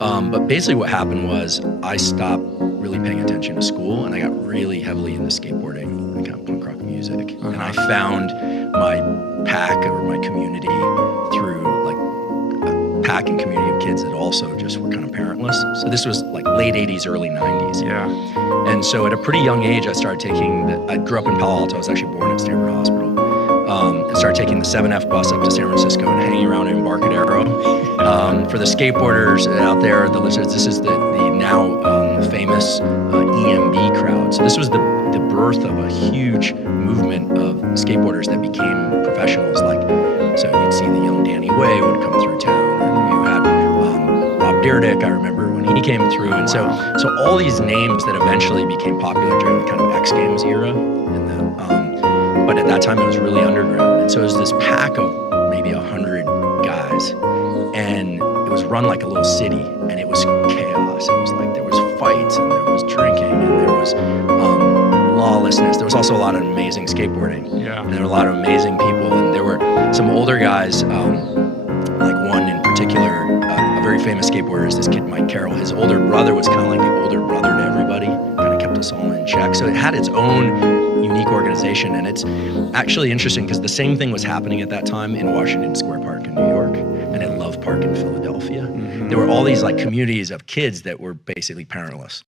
But basically what happened was I stopped really paying attention to school and I got really heavily into skateboarding and kind of punk rock music. And I found my pack or my community through like a pack and community of kids that also just were kind of parentless. So this was like late 80s, early 90s. Yeah. And so at a pretty young age, I started I grew up in Palo Alto. I was actually born at Stanford Hospital. I started taking the 7F bus up to San Francisco and hanging around in Embarcadero. For the skateboarders out there, the listeners, this is the now famous EMB crowd. So this was the birth of a huge movement of skateboarders that became professionals. Like, so you'd see the young Danny Way would come through town, and you had Rob Dyrdek, I remember when he came through, and so all these names that eventually became popular during the kind of X Games era, but at that time it was really underground, and so it was this pack of maybe 100 guys, and it was run like a little city, and it was chaos. It was like there was fights, and there was drinking, and there was lawlessness. There was also a lot of amazing skateboarding. Yeah. And there were a lot of amazing people, and there were some older guys, like one in particular, a very famous skateboarder is this kid Mike Carroll. His older brother was kind of like the older brother to everybody, kind of kept us all in check. So it had its own unique organization, and it's actually interesting because the same thing was happening at that time in Washington Square Park in New York and at Love Park in Philadelphia. There were all these like communities of kids that were basically parentless.